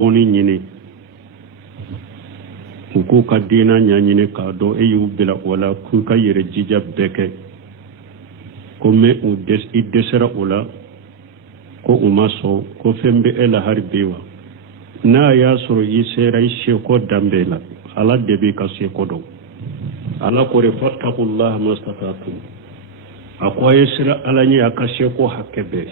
oni nyini ku ka dina nyanyine ka do e yu bila wala ku ka yere jija beke ko me u des idesera wala ko umaso ko fembe ela harbiwa na ya soro yisera ishe ko dambela ala debi ka se ko do ala ko re fattaqullah mastata'tum akwa yesira ala ni akashe ko hakkebe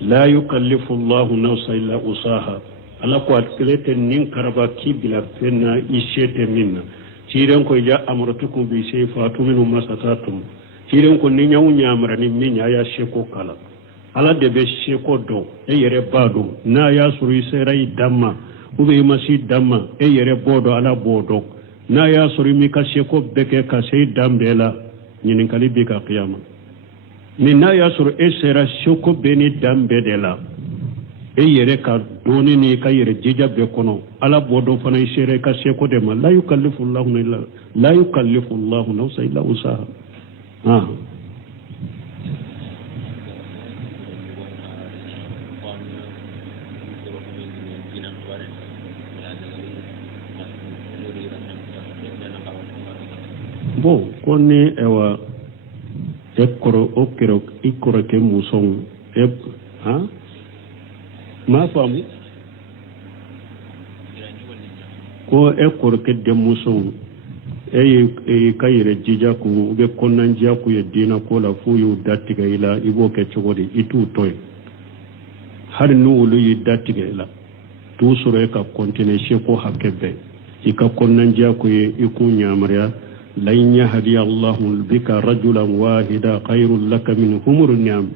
la yukallifu Allah nafsan illa usaha ala ko atkelete nin karaba kibila fenna ishete minna tiren ko ja amratukum bi shay fatuminum mastata'tum tiren ko ni nyawu nyamra ni minya ya sheko kala ala de be sheko do e yere bado na ya suru serai damma ube masi damma e yere bodo ala bodo na ya suru mi ka sheko beke ka sey dambela nyinin kali bi ka qiyama ni na ya suru e sera sheko beni dambe de la e yere ka doni ni ka yere jija be kono ala bodo fana sere ka sheko de ma la yukallifu Allahu nafsan illa usaha bo konni ewa ekkoro okkero ikkoro ke musong ma famu ko ekkoro ke de musong e kayire jija ku be konnan jiya ku yedina ko la fu yu dattiga ila ibo ke chogodi itu toy har nuulu yi dattiga ila tu sure ka kontine she ko hakkebe ika konnan jiya ku iku nyamriya lan yahdi Allahu bika rajulan wahida khairul laka min humur ni'am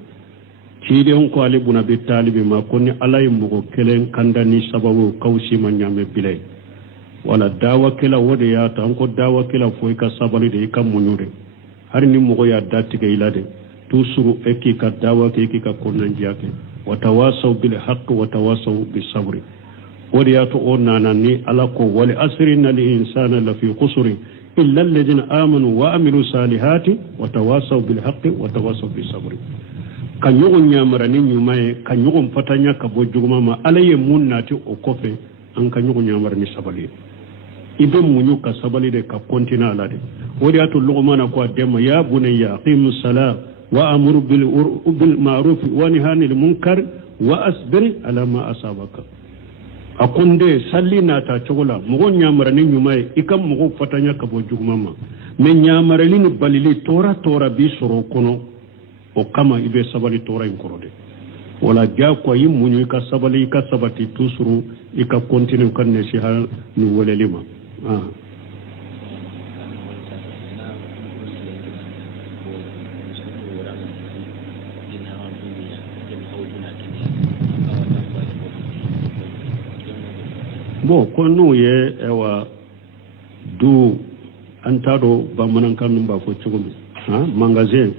cide on ko ali buna be talibi ma konni alay mbugo kelen kandani sababu kawsi man nyame bilay wala dawa kila wode ya tan ko dawa kila foy ka sabali de kam munyude har ni mugo ya datti ke ilade tusuru eki ka dawa ke eki ka konnan jiyake wa tawasaw bil haqq wa tawasaw bis sabr wode ya to onana ni ala ko wal asrina lil insana la fi qusri illa alladhina amanu wa amilu salihati wa tawasaw bil haqqi wa tawasaw bis sabr kanyugo nyamara ni nyumaye kanyugo fatanya ka bojuguma ma alaye munnati o kofe an kanyugo nyamara ni sabali ibe munyu ka sabali de ka kontina ala de wodi atu luqmana ko adema ya bunayya aqimus sala wa amur bil ma'ruf wa nahy anil munkar wa asbir ala ma asabaka akunde salli na ta chogola mugo nyamara ni nyumaye ikam mugo fatanya ka bojuguma ma me nyamara ni balili tora bi soro kono o kama ibe sabali tora in korode wala ja ko yi munyu ka sabali ka sabati tusuru ika continue kan ne shi har ni wala lima bo ko no ye ewa du antado bamanan kan ba ko chugumi magasin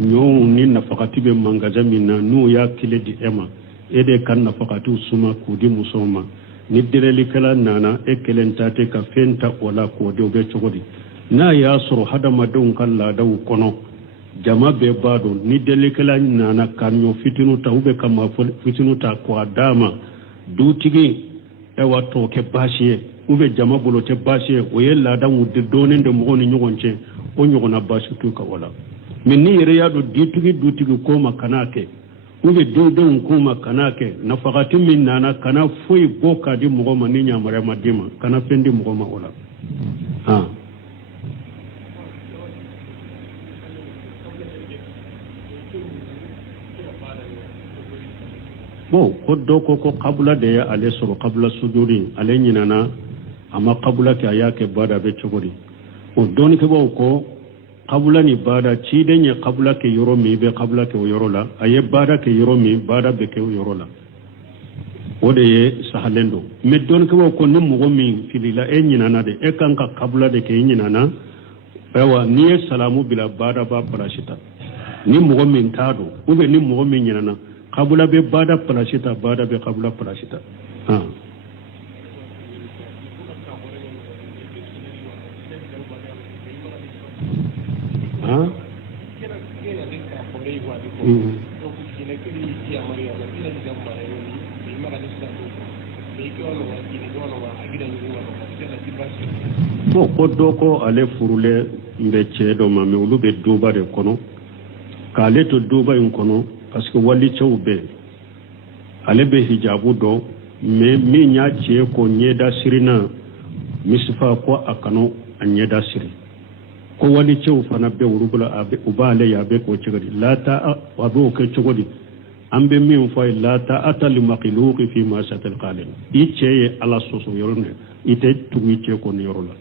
ñoom ni nafakati be magasin min na nu ya kile di ema ede kan nafakati usuma kudi musoma ni direli kala nana e kelentate ka fenta wala ko de be chogodi na ya suru hadama don kala daw kono jama be bado ni direli kala nana kan yo fitinu ta ube kama fitinu ta ko adama du tigi e wato ke bashiye ube jama bolo te bashiye o yella dan wudde donen de mo ni nyogonce o nyogona bashi tu ka wala min ni yere ya do dutigi ko makanake ube dodon ko makanake na faqati min nana kana foi boka di mo ma ni nyamare madima kana fendi mo ma wala bo koddo ko qabla de ale suru qabla sujudi ale nyinana ama qabla ka yake bada be chogori o doni ke bo ko qabla ni bada ciden ya qabla ke yoro mi be qabla ke yoro la aye bada ke yoro mi bada be ke yoro la ode ye sahalendo me don ke ko no mo mi filila e nyinana de e kan ka qabla de ke nyinana ewa ni salamu bila bada ba parashita ni mo mi tado ube ni mo mi nyinana qabla be bada parashita bada be qabla parashita ko do ko ale furule mbe ceedo ma me ulu be duba de kono ka ale to duba in kono parce que wali cew be ale be hijabu do me mi nya cie ko nyeda sirina misfa ko akano anyeda siri ko wali cew fana be urubula abe ubale ya be ko cegadi la ta wado ke cegodi ambe min fay la ta atal makhluqi fi ma satal qalin ice ala soso yorone ite tumi ce ko yorola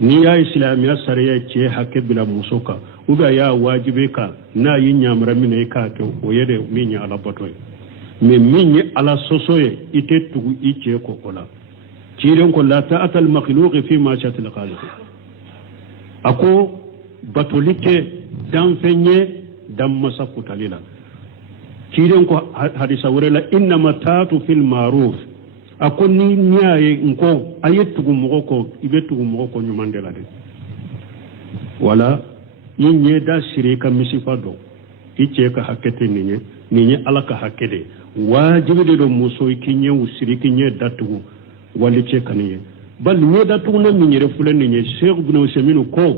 ni ya islamiya sariya ce hakke bila musoka uga ya wajibe ka na yin nyamra mine ka to o yede minya ala batoy me minye ala sosoye ite tugu ice ko kola ciren ko la ta atal makhluqi fi ma satal qalin ako batolite dan fenye dan masakutalila ciren ko hadisa wurela inna matatu fil ma'ruf ako ni nyaaye nko ayetugu mogoko ibetugu mogoko nyumandela de wala yinye da shirika misifado ice ka hakete ninye alaka hakede wajibi de do muso ikinye usiriki nye datugu walice kaniye bal nye datugu na minyere fulen ninye Sheikh Ibn Usaymin ko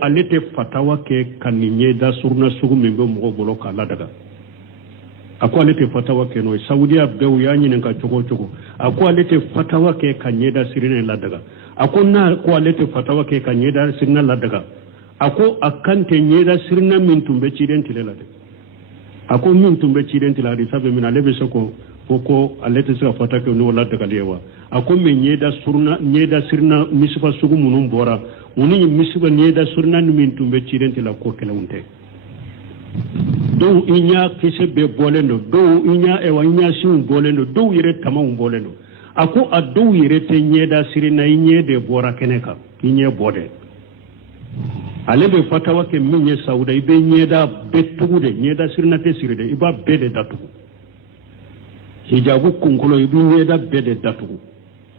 alete fatawa ke kaninye da surna sugu mimbe mogo bolo kala daga ako alete fatawa ke no Saudiya bew yanyi nka chogo ako alete fatawa ke kanyeda sirine la daga ako na ko alete fatawa ke kanyeda sirina la daga ako akante nyeda sirina min tumbe cidentile la de ako min tumbe cidentile la sabe min alebe soko ko alete sira fatawa ke no la daga lewa ako me nyeda sirina misfa sugu munum bora uni misba nyeda sirina min tumbe cidentile la ko kala unte do inya kise be bolendo do inya ewa inya sin bolendo do yire tamam bolendo ako adu yire te nyeda sirina inyede bora keneka inye bode alebe fatawa ke minye sauda ibe nyeda betugude nyeda sirina te siride iba bede datu hijabu kunkulo ibe nyeda bede datu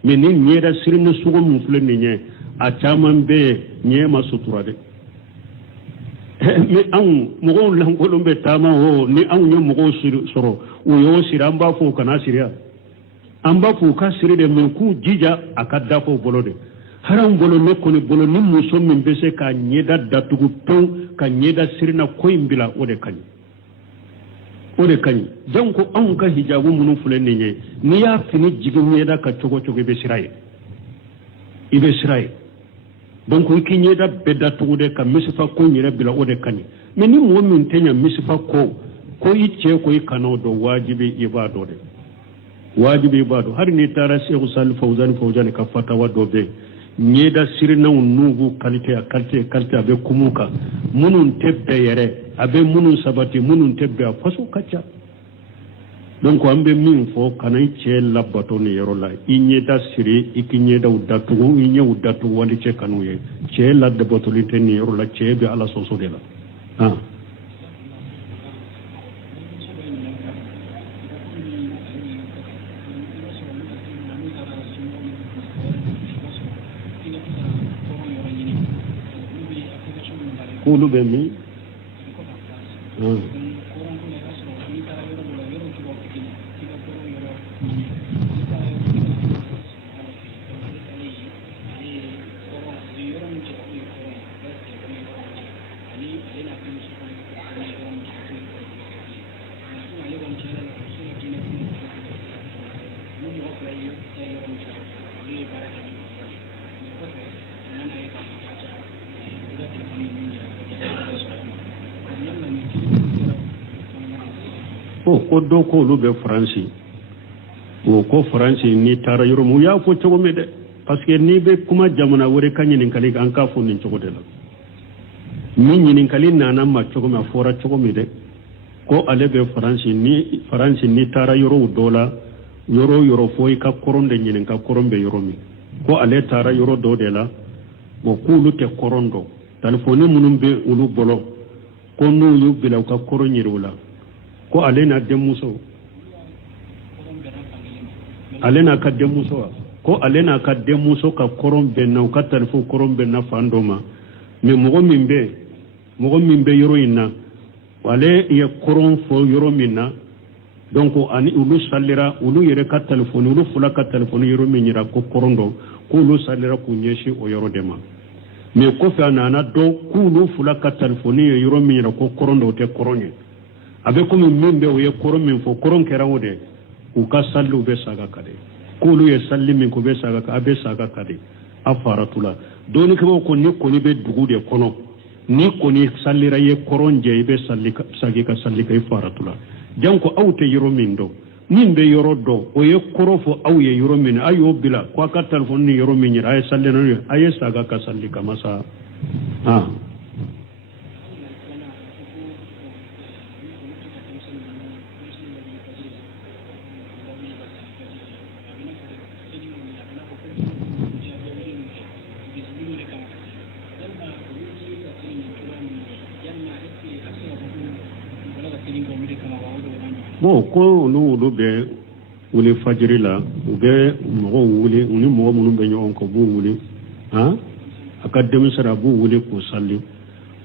meni nyeda sirina sugo mufle ninye achaman be nyema suturade mi an mogo langolo be tama ho ni an nyo mogo soro o yo siramba fo kana siria amba fo ka siride men ku jija akadda fo bolode haram bolo ne ko ni bolo ni muso min bese ka nyeda datugu ton ka nyeda sirina koimbila ode kanyi janko an ka hijabu munu fulen ne ni ya fini jigin nyeda ka chogo be siraye ibe siraye donc iki nyeda bedda tugude ka misifa ko nyere bila ode kani meni mo min tenya misifa ko ice ko ikano do wajibi ibado har ni tara Sheikh Salih Fawzan ka fatawa do be nyeda sirina nugu kalite abe kumuka munun tebbe yere abe munun sabati munun tebbe faso kacha donc ambe min fo kanay ce labbato ni yerola inyeda siri ikinyeda udatugu inye udatu wali ce kanuye ce ladde botolite ni yerola ce be ala soso de la kulu be mi ko do ko lu be franci ko franci ni tara yoro mu ya ko to me de parce que ni be kuma jamana wore kanyi nin kali an ka fu nin to de la min nin kali nana ma to ma fora to me de ko ale be franci ni tara yoro dola yoro foi ka koronde nin ka korombe yoro mi ko ale tara yoro do de la mo kulu te korondo telefoni munum be ulu bolo ko nu yu bila ka koronyirula ko alena demuso ko alena ka demuso ka koron benna ka telefo koron benna fandoma me mogo min be yoro inna wale ye koron fo yoro minna donc ani ulu sallira ulu yere ka telefoni ulu fula ka telefoni yoro minyira ko korondo ko ulu sallira ku nyeshi o yoro dema mais ko fa nana do ku ulu fula ka telefoni yoro minyira ko korondo te koronye abe ko min be o ye koron min fo koron kera wode u ka sallu be saga kade ko ulu ye salli min ko be saga ka abe saga kade afaratula doni ko ni be dugu de kono ni ko ni sallira ye koronje be salli sagi ka salli ka faratula janko awte yoro min do min be yoro do o ye korofo aw ye yoro min ayo bila ko ka telefon ni yoro min ay sallena ay saga ka salli ka masa bon ko ulu be wuli fajiri la u be mogo wuli ni mogo munun be ɲɔgɔn ko bu wuli aka denmisɛnnin bu wuli k'u salli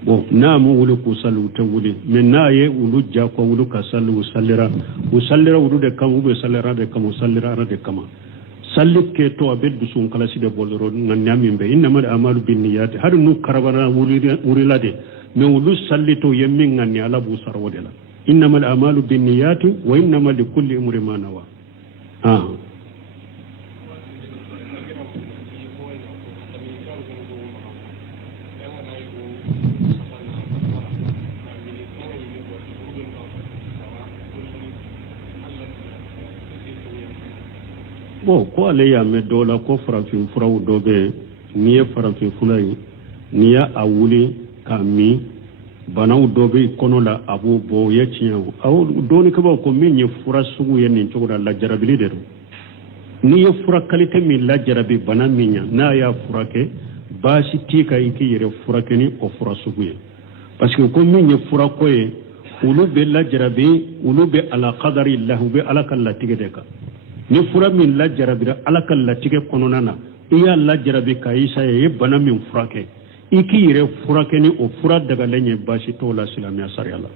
bon n'a mu wuli k'u salli u tɛ wuli mais n'a ye ulu ja ko wuli ka salli u sallira ulu de kama u bɛ sallira de kama u sallira ala de kama salli ke to a bɛ dusun kalasi de bɔlɔrɔ ŋaniya min bɛ innama amalu binniyati hali n'u karabara wurila de mais ulu salli to ye min ŋaniya ala b'u sara o de la إنما الأعمال بالنيات وإنما لكل امرئ ما نوى bon ko ale y'a mɛn dɔw la ko farafin furaw dɔ bɛ n'i ye farafin fura ye n'i y'a wuli k'a min banaw dɔ bɛ kɔnɔ la a b'o bɔ o ye tiɲɛ o aw dɔɔni kabaw ko min ye fura sugu ye nin cogo la lajarabili de don n'i ye fura qualité min lajarabi bana min ɲa n'a y'a furakɛ baasi t'i ka i k'i yɛrɛ furakɛ ni o fura sugu ye parce que ko min ye fura ko ye olu bɛ lajarabi olu bɛ ala qadari la u bɛ ala ka latigɛ de kan ni fura min lajarabira ala ka latigɛ kɔnɔna na i y'a lajarabi ka isa ye i bana min furakɛ i k'i yɛrɛ furakɛ ni o fura dagalen ye baasi t'o la silamɛya sariya la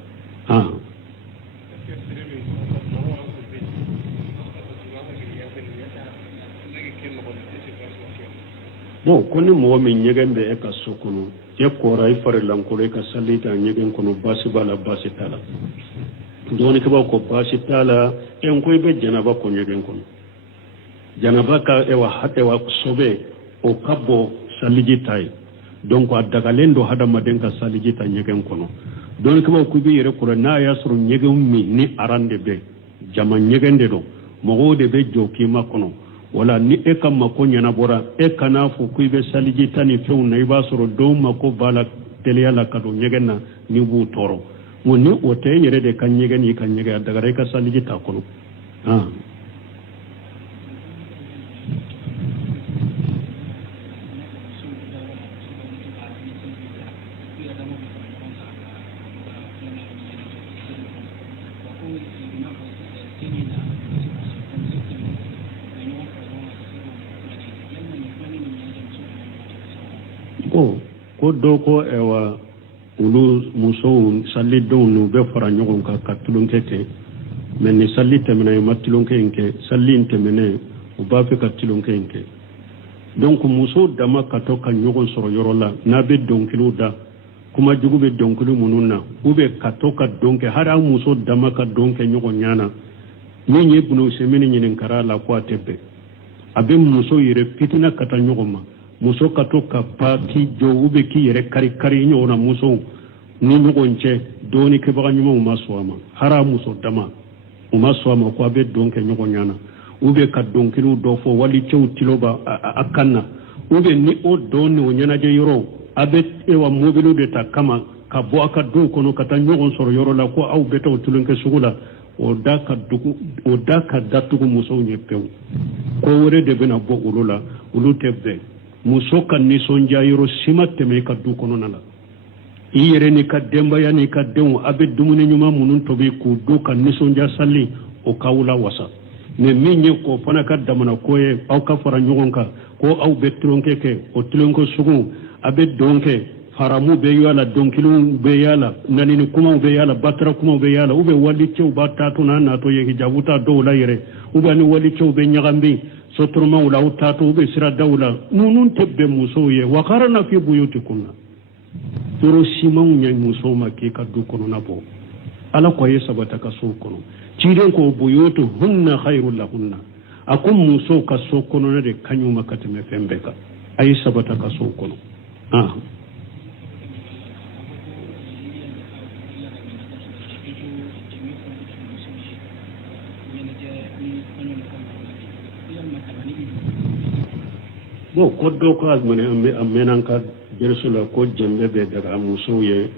bon ko ni mɔgɔ min ɲɛgɛn bɛ e ka so kɔnɔ e kɔra i fari lankolo i ka sali ta ɲɛgɛn kɔnɔ baasi b'a la baasi t'a la dɔɔnikɛbaw ko baasi t'a la n ko i bɛ janaba ko ɲɛgɛn kɔnɔ janaba ka ewa sobe o ka bɔ saliji ta ye donc a dagalen do hadamaden ka saliji ta ɲɛgɛn kɔnɔ dɔɔnikɛbaw ko i bɛ yɛrɛ kɔrɔ n'a y'a sɔrɔ ɲɛgɛn min ni aran de bɛ jama ɲɛgɛn de don mɔgɔw de bɛ jɔ k'i ma kɔnɔ wala ni e ka mako ɲɛnabɔra e kana fɔ ko i bɛ saliji ta ni fɛnw na i b'a sɔrɔ dɔw mako b'a la teliya la ka don ɲɛgɛn na ni b'u tɔɔrɔ bon ni o tɛ e yɛrɛ de ka ɲɛgɛn n'i ka ɲɛgɛn a dagara i ka saliji ta kɔnɔ ko dɔ ko ewa ulu musow salidenw n'u bɛ fara ɲɔgɔn kan ka tulonkɛ kɛ mais ni sali tɛmɛna i ma tulonkɛ in kɛ sali in tɛmɛnen u b'a fɛ ka tulonkɛ in kɛ donc musow dama ka to ka ɲɔgɔn sɔrɔ yɔrɔ la n'a bɛ dɔnkiliw da kuma jugu bɛ dɔnkili minnu na ou bien ka to ka dɔn kɛ hali an muso dama ka dɔn kɛ ɲɔgɔn ɲɛ na min ye Ibn Usaymin ɲininkara la ko a tɛ bɛn a bɛ muso yɛrɛ fitina ka taa ɲɔgɔn ma muso ka to ka pa k'i jɔ ou bien k'i yɛrɛ kari ɲɔgɔn na musow ni ɲɔgɔn cɛ dɔɔni kɛbaga ɲumanw ma sɔn a ma hali a muso dama u ma sɔn a ma ko a bɛ dɔn kɛ ɲɔgɔn ɲɛ na ou bien ka dɔnkiliw dɔ fɔ wali cɛw tilo b'a a kan na ou bien ni o dɔn ni o ɲɛnajɛ yɔrɔ a bɛ ewa mobiliw de ta kama ka bɔ a ka duw kɔnɔ ka taa ɲɔgɔn sɔrɔ yɔrɔ la ko aw bɛ taa o tulonkɛ sugu la o da ka datugu musow ɲɛ pewu ko wɛrɛ de bɛna bɔ olu la olu tɛ bɛn muso ka nisɔndiya yɔrɔ si ma tɛmɛ i ka du kɔnɔna la i yɛrɛ n'i ka denbaya n'i ka denw a bɛ dumuni ɲuman minnu tobi k'u dun ka nisɔndiya sali o k'aw la wasa mais min ye k'o fana ka damana ko ye aw ka fara ɲɔgɔn kan ko aw bɛ tulonkɛ kɛ o tulonkɛ sugu a bɛ don kɛ haramu be yala donkilun be yala nanini kuma be yala batra kuma be yala ube wali cew ba tatu na to ye hijabuta do la yere ube ni wali cew be nyagambi sotroma wala tatu ube sira dawla nunun tebbe muso ye wa qarana fi buyutikunna toro simon nya muso ma ke ka du kono na bo ala ko ye sabata ka so kono ciren ko buyutu hunna khairul lahunna akum muso ka so kono de kanyuma kateme fembe ka ay sabata ka so kono bon ko do ko azmane amenan ka jersula ko jembe be daga muso ye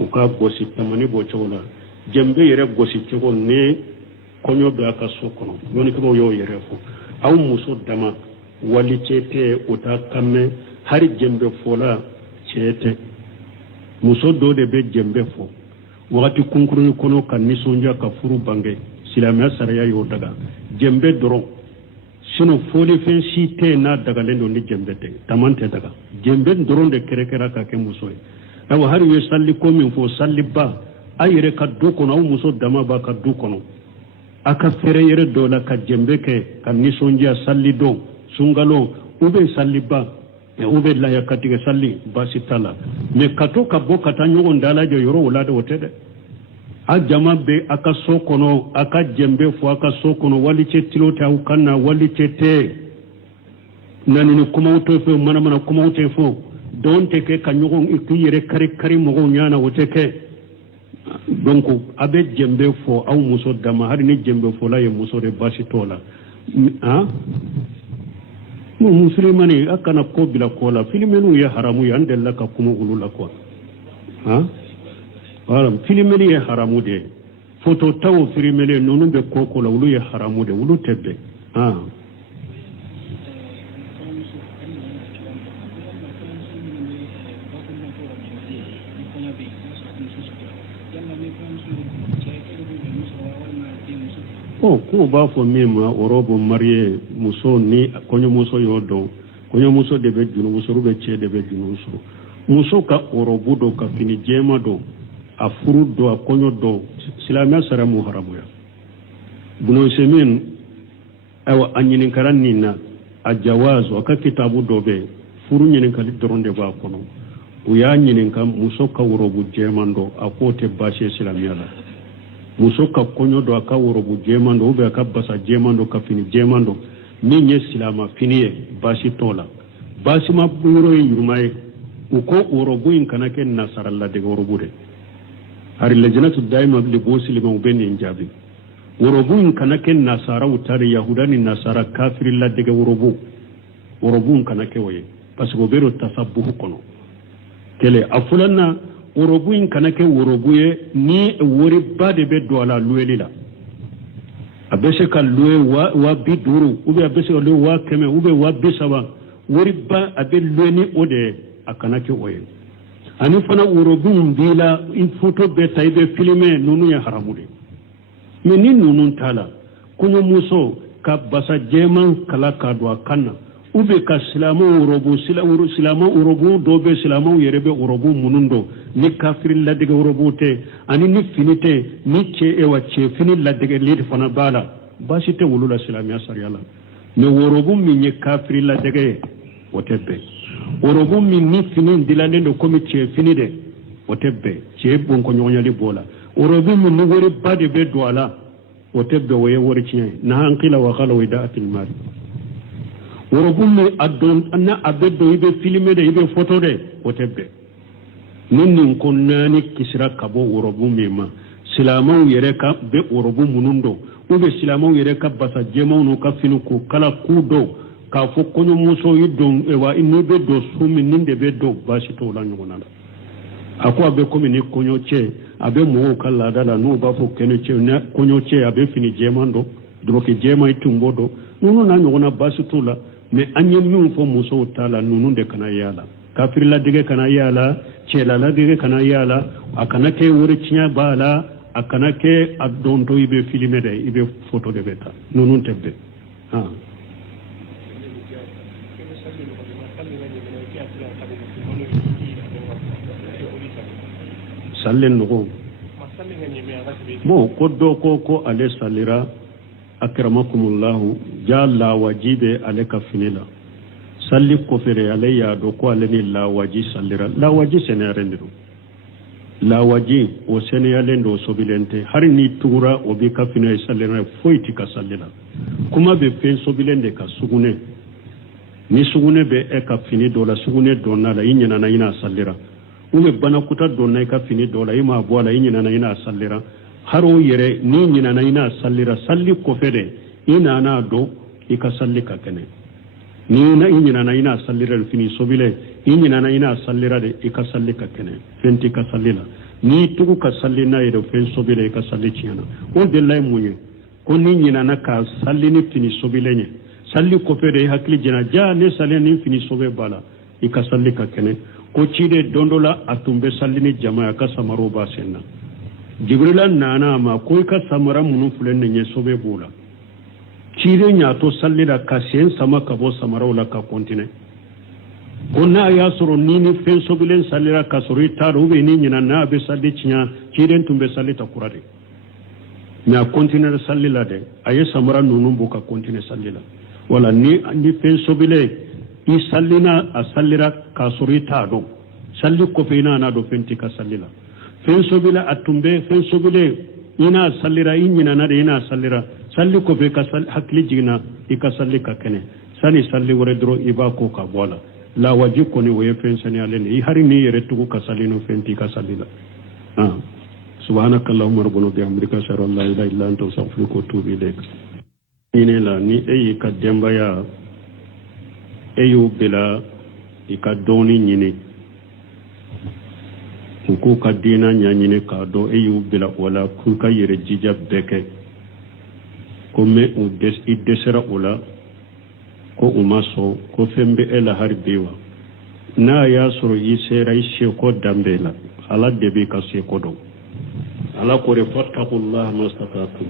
o ka bosi tamani bo chola jembe yere bosi chogo ne konyo be aka sokono yoni ko yo yere fo aw muso dama wali chete o ta kamme hari jembe fola chete muso do de be jembe fo wakati kunkuru kono kan ni sonja ka furu bange silama saraya yo daga jembe doro sino foli fen si te na daga lendo ni jembe te tamante daga jembe doro de kerekera ka ke muso e awa hari we salli ko min fo salli ba ayere ka do kono aw muso dama ba ka do kono aka fere yere do la ka jembe ke kan ni sonja salli do sungalo ube salli ba e ube la yakati ke salli ba sitala me kato ka bo kata nyogo ndala jo yoro wala de wotede a jama be aka sokono aka jembe fo aka sokono wali cetilo ta ukanna wali cete nani ni kuma uto fo mana kuma uto fo don te ke kanyogo itu yere kari mo nyana woteke donc abe jembe fo aw muso dama har ni jembe fo la ye muso de basitola musulmani akana ko bila kola filimenu ya haramu ya andella ka kuma ulula ko wala filimenu ya haramu de foto tawo filimenu nonu be ko la ulu ya haramu de ulu tebbe ko ba fo mema orobo marié muso ni konyo muso yodo konyo muso de be junu muso rube che de be junu muso ka orobo do ka fini jema do afuru do akonyo do silama sara muharamu ya buno semen awa anyinin karanni na ajawazu aka kitabu do be furu nyinin kali doronde ba kono uya nyinin kam muso ka orobo jema do akote bashe silamiya la muso ka konyo do aka worobu jemando ube aka basa jemando ka fini jemando ni nye silama finiye basi tola basi ma buro yurumaye uko worobu inkanake nasaralla de worobu de hari lejnatu daima li bosi liman ubeni njabi worobu inkanake nasara utari yahudani nasara kafiri la de worobu inkanake waye parce que bero tasabbuhu kono kele afulana worobu in kanake worobu ye ni wori ba de be do ala lueli la abese ka lue wa biduru ube abese lue wa keme ube wa bisaba wori ba abe lueni ode akanake oye ani fana worobu mbila in photo be taibe filme nunu ya haramude meni nunu tala kunyo muso ka basa jeman kala kadwa kanna ube ka silama urobu dobe silama yerebe urobu munundo ni kafiri ladege urobu te ani ni finite ni che ewa che fini ladege lidi fana bala basi te wulula silamiya sariyala me urobu minye kafiri ladege otebe urobu minni fini dilande no komi che fini de otebe che bonko nyonyali bola urobu minni wori bade be douala otebe woye wori chiye na hankila wa khala widaatil mali worobummi addon anna abeddo ibe filme de ibe photo de wotebbe ninnin ko nani kisra kabo worobummi ma silamaw yere ka be worobum munundo ube silamaw yere ka basa jemaw no ka finu ko kala kudo ka fo konyo muso yidon ewa inu be do sumi ninde be do bashi to la nyona ako abe ko mini konyo che abe mo kala dala no ba fo kene che na konyo che abe fini jemando droke jema itumbodo nunu na nyona bashi to la mais anyem min fo muso tala nunu de kana yala kafir la dige kana yala chela la dige kana yala akana ke wori chinya bala akana ke adonto ibe filme de ibe photo de beta nunu tebbe sallen no bon ko do ko ale salira akramakumullahu jalla wajibe ale ka finila salli ko fere ale ya do ko ale ni la waji salira la waji senere la waji o seneyale ndo sobilente har ni tura o bi ka fina salira foiti ka salila kuma be fen sobilende ka sugune ni sugune be e ka fini do la sugune do na la yinyana na ina salira ume bana kuta do na ka fini do la ima bo la yinyana na ina salira haro yere ni nyina na ina salira salli ko fede ina na do ika salli ka kene ni na nyina na ina salira fini sobile nyina na ina salira de ika salli ka kene fenti ka sallila ni tugu ka salli na yero fen sobile ika salli ciana on de lay munye ko ni nyina na ka salli ni fini sobile nye salli ko fede hakli jina ja ne salli ni fini sobe bala ika salli ka kene ko cide dondola atumbe salli ni jamaa ka samaro ba senna jibrila nana ma ko ka samara munu fulenne nye sobe bula cire nya to sallida ka sen sama ka bo samara wala ka kontine onna ya soro nini fen sobilen sallira ka sori taru be ni nyina na be salli cinya cire tumbe salli ta kurade nya kontine sallila de aye samara nunu bo ka kontine sallila wala ni fen sobile i sallina a sallira ka sori taru salli ko fe na do fenti ka sallila fen sobila atumbe fen sobile ina sallira injina na de ina sallira salli ko be ka hakli jigna ika salli ka kene sani salli wore dro iba ko ka bola la waji ko ni woye fen sani alen i hari ni yere tugu ka sallino fenti ka sallila subhanakallahumma rabbana bihamdika ashhadu an la ilaha illa anta astaghfiruka wa atubu ilaik ine la ni e ka demba ya eyu bila ika doni nyini ko ka dina nyanyine ka do eyu bila wala ku ka yere jija beke ko me u des idesera wala ko umaso ko fembe ela harbiwa na ya soro yisera ishe ko dambela ala debi ka se ko do ala ko re fattaqullah mastaqatu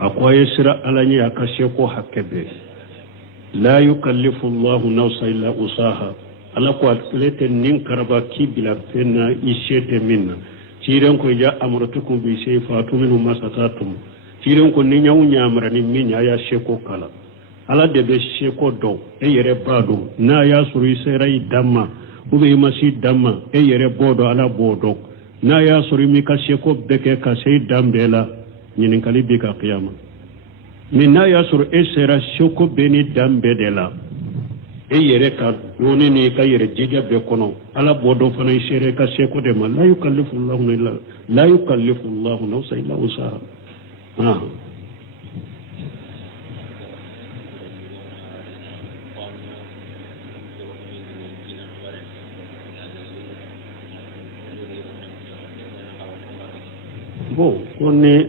akwa yesira ala nya akashe ko hakkebe la yukallifu Allah nafsan illa usaha ala ko atlete nin karaba kibila fenna ishete minna tiren ko ja amratukum bi shay fatu minhum masatatum tiren ko ni nyawu nyamra ni minya ya sheko kala ala de be sheko do e yere bado na ya suru serai damma ube masi damma e yere bodo ala bodo na ya suru mi ka sheko beke ka sey dambela nyinin kali bi ka qiyama min na ya suru e sera sheko beni dambe de la e yere ka woni ni ka yere jija be kono ala bodo fana sere ka seko de ma la yukallifu Allah nafsan illa wusaha bon on est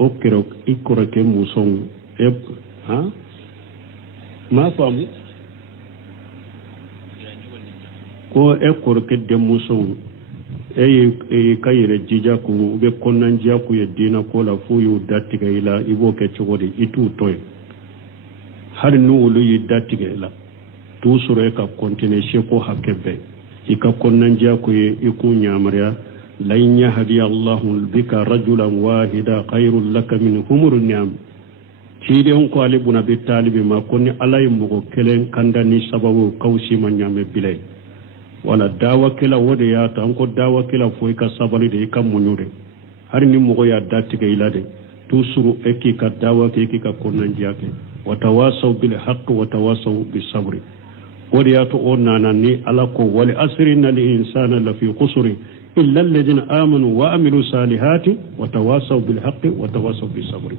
okero ikoro ke muson ma famu ko ekoro ke de muson kayire jija ku be konnan jiya ku yedina ko la fu yu datiga ila ibo ke chogodi itu toy har nu ulu yi datiga ila tu sure ka kontine she ko hakebe ika konnan jiya ku iku nyamriya lan yahdi Allahu bika rajulan wahida khairul laka min humurun ni'am cide on ko ali buna be talibi ma konni alay mugo kelen kandani sababu kawsi man nyame bilay wala dawa kila wode ya ta ko dawa kila foy ka sabali de kam munyude har ni mugo ya datiga ilade tusuru eki ka dawa ke eki ka konnan jiyake wa tawasaw bil haqq wa tawasaw bis sabr wode ya to onana ni ala ko wal asrina lil insana la fi khusri illa alladhina amanu wa amilu salihati wa tawasaw bil haqq wa tawasaw bis sabr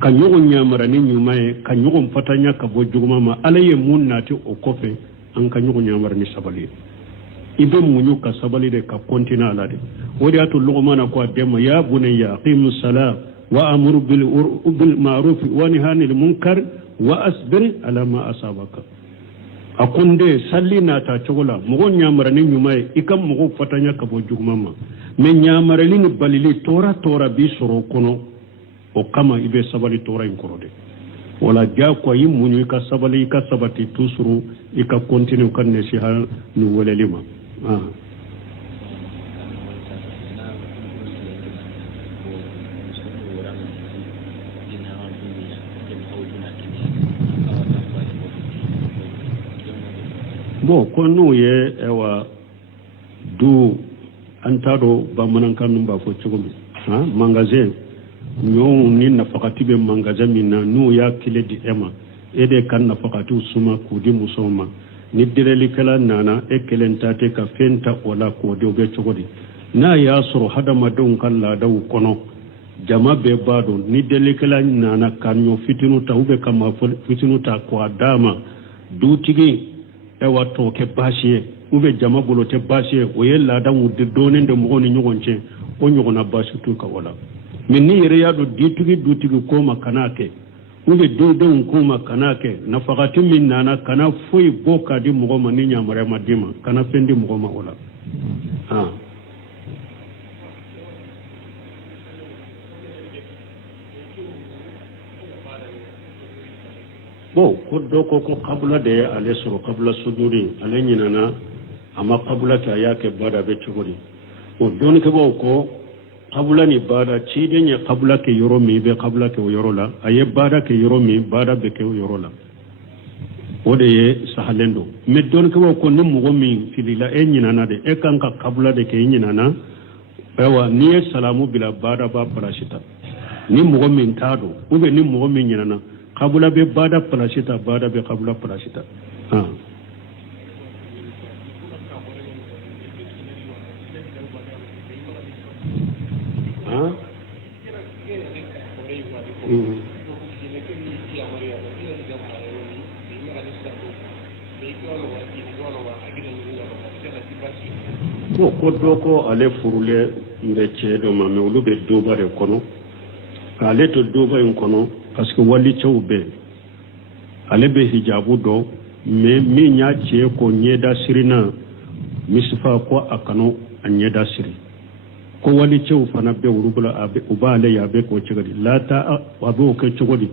kanyogo nyamara ni nyumaye kanyogo mfatanya ka bojuguma ma alaye munnati o kofe an kanyogo nyamara ni sabali ibe munyu ka sabali de ka kontina alade wodi atu luqmana ko dema ya bunayya aqimus sala wa amur bil ma'ruf wa nahy anil munkar wa asbir ala ma asabaka akunde sallina ta chogola mugo nyamara ni nyumaye ikam mugo fatanya ka bojuguma ma me nyamara ni balili tora bi soro kono o kama ibe sabali tora inkorode wala ja ko yimunyu ka sabali ka sabati tusuru ika continue kan ne shi har ni walelima bo ko no ye ewa du antado bamanan kanum ba fo chugumi ha magasin nyo ni na fakati be magasin minna no ya kile di ema ede kan na fakati usuma kudi musoma ni direli kala nana e kelentate ka fenta wala ko de be chugodi na ya suru hada madon kala da kono jama be bado ni dele kala nana kanyo fitinu ta ube kama fitinu ta ko adama dutigi e wato ke bashiye ube jama bolo te bashiye o yella da mu de donen de mo ni nyogonche o nyogona bashi tu ka wala min ni yere ya do dutigi ko makanake ube do ko makanake na fakati min nana kana foi boka di mo ma ni nyamare madima kana fendi mo ma wala ha bo ko do ko qabla de ale suru qabla suduri ale nyinana ama qabla ta yake bada be chuguri o don ke bo ko qabla ni bada chide nya qabla ke yoro mi be qabla ke yoro la aye bada ke yoro mi bada be ke yoro la o de ye sahalendo me don ke bo ko ni mo mi filila e nyinana de e kan ka qabla de ke nyinana ewa ni salamu bila bada ba parashita ni mo mi tado ube ni mo mi nyinana kabula be bada parashita bada be kabula parashita ha ha ko doko ale furule ndece do ma me ulube dobare kono ale to doba en kono parce que wali chawbe ale be hijabu do me mi nya ce ko nyeda sirina misfa ko akano anyeda siri ko wali chaw fana be urubula abe ubale ya be ko cigadi la ta abu ko cigodi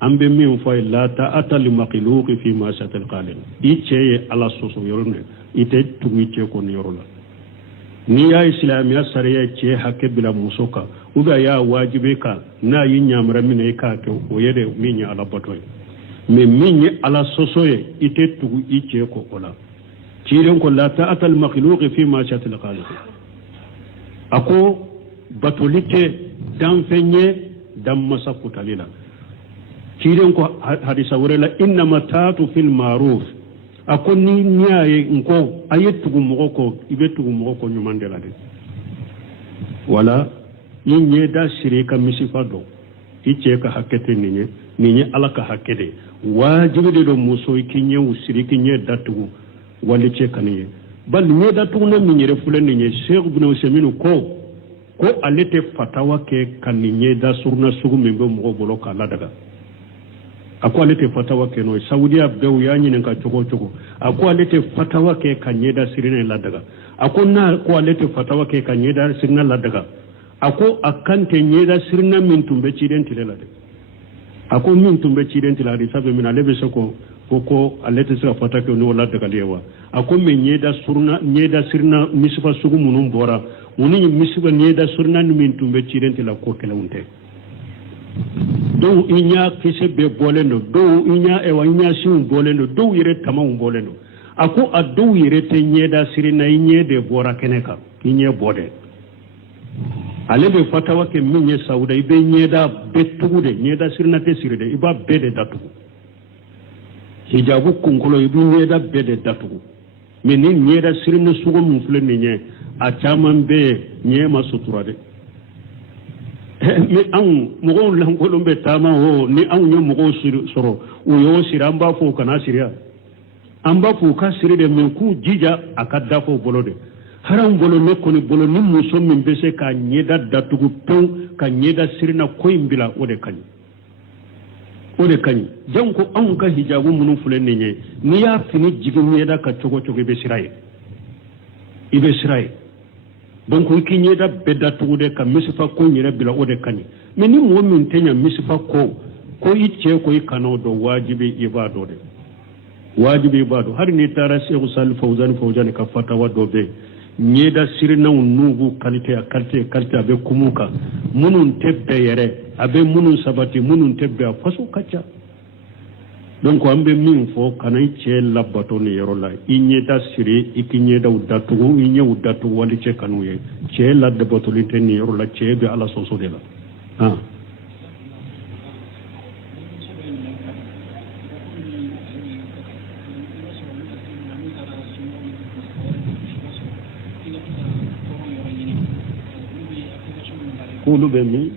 ambe mi fay la ta atal makhluq fi ma shatal qalin ice ala soso yorone ite tumi ce ko yorola ni ya islamiya sariya ce hakke bila musoka uga ya wajibe ka na yin nyamra mine ka ke o yede minya ala batoy me minye ala sosoye ite tugu ice ko kola ciren ko la ta atal makhluq fi ma shatal khaliq ako batolike dan fenye dan masakutalila ciren ko hadisa wurela inna matatu fil ma'ruf ako ni nyaye nko ayetugu mogoko ibetugu mogoko nyumandela de wala yinye da shirika misifado ice ka hakete ninye alaka hakede wajibi de do muso ikinye usiriki nye datugu wali ce kaniye bal nye datugu na minyere fule ninye Sheikh Ibn Usaymin ko alete fatawa ke kaninye da surna sugu mimbe mogo bolo ka ladaga ako alete fatawa ke no Saudiya bew yanyi nka chogo ako alete fatawa ke kanye da sirina ladaga ako na ko alete fatawa ke kanye da sirina ladaga ako akante nyeda sirna min tumbe cidentile la de ako min tumbe cidentile ari sabe min alebe soko ko alete sa fatake no la daga lewa ako min nyeda sirna misfa sugu munum bora muni misfa nyeda sirna min tumbe cidentile ko kala unte do inya kise be bolendo do inya ewa inya sim bolendo do yire tamam bolendo ako adu yire te nyeda sirna nyede bora keneka inye bode alebe fatawa ke minye sauda ibe nyeda betugude nyeda sirna te sirde iba bede datugu hijabu kunkulo ibe nyeda bede datugu meni nyeda sirna sugo mufle ninye a chaman be nyema suturade mi an mogo langolo be tama ho ni an nyo mogo soro uyo siramba fo kana siria amba fo ka sirde men ku jija akadda fo bolode haram bolo ne koni bolo ni muso min bese ka nyeda datugu pew ka nyeda sirina koyimbila ode kanyi janko an ka hijabu munun fulen ne ni ya fini jigin nyeda ka chogo ibe sirai donc ki nyeda bedda tugude ka misifa ko nyere bila ode kanyi mais ni mo min tenya misifa ko icce ko ikano do wajibi ibado har ni tara Sheikh Salih Fawzan ka fatawa do be nyeda sirina nugu kalite abe kumuka munun tebbe yere abe munun sabati munun tebbe faso kacha donc an bɛ min fɔ kana i cɛ labato nin yɔrɔ la i ɲɛda siri i k'i ɲɛdaw datugu i ɲɛw datugu wali cɛ kanu ye cɛ labatoli tɛ nin yɔrɔ la cɛ bɛ ala sɔsɔ de la k'olu bɛ min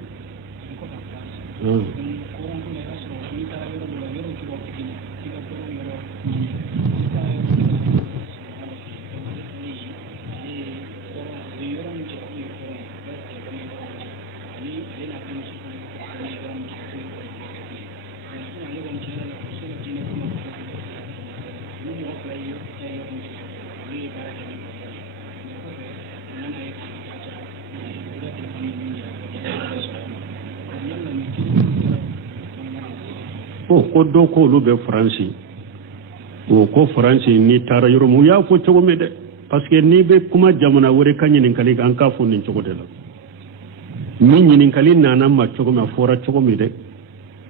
ko do ko olu bɛ faransi o ko faransi ni taara yɔrɔ min u y'a fɔ cogo min dɛ parce que n'i bɛ kuma jamana wɛrɛ ka ɲininkali kan an k'a fɔ nin cogo de la ni ɲininkali nana ma cogo min a fɔra cogo min dɛ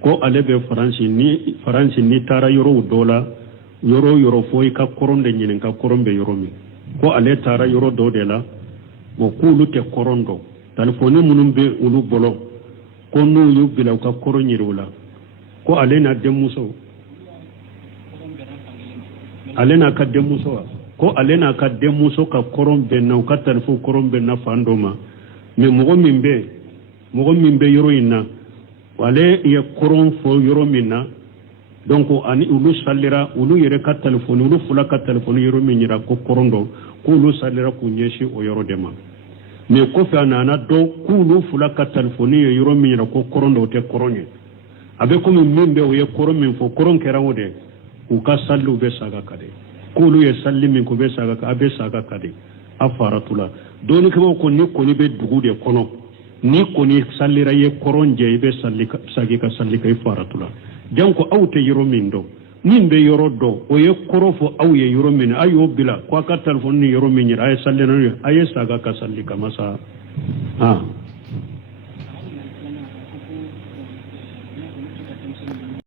ko ale bɛ faransi ni taara yɔrɔw dɔ la yɔrɔ o yɔrɔ fɔ i ka kɔrɔn de ɲininka kɔrɔn bɛ yɔrɔ min ko ale taara yɔrɔ dɔ de la o k'olu tɛ kɔrɔn dɔn telefɔni minnu bɛ olu bolo ko n'u y'u bila u ka kɔrɔn yiri u la ko ale n'a denmuso ale n'a ka denmuso wa ko ale n'a ka denmuso ka kɔrɔn bɛnna u ka telefɔni kɔrɔn bɛnna fan dɔ ma mais mɔgɔ min bɛ yɔrɔ in na ale ye kɔrɔn fɔ yɔrɔ min na donc ani olu salira olu yɛrɛ ka telefɔni olu fula ka telefɔni yɔrɔ min yira ko kɔrɔn dɔ k'olu salira k'u ɲɛsin o yɔrɔ de ma mais kɔfɛ a nana dɔn k'olu fula ka telefɔni ye yɔrɔ min yira ko kɔrɔn dɔ o tɛ kɔrɔn ye a bɛ komi min bɛ o ye kɔrɔn min fɔ kɔrɔn kɛra o de u ka saliw bɛ saga ka de k'olu ye sali min k'u bɛ saga ka a bɛ saga ka de a faratula dɔɔnikɛlaw ko ni kɔni bɛ dugu de kɔnɔ ni kɔni salira ye kɔrɔn jɛ i bɛ sagi ka sali ka i faratula jan ko aw tɛ yɔrɔ min dɔn min bɛ yɔrɔ dɔn o ye kɔrɔ fɔ aw ye yɔrɔ min a y'o bila k'a ka telefɔni ni yɔrɔ min yira a ye sali n'a ye a ye saga ka sali ka masa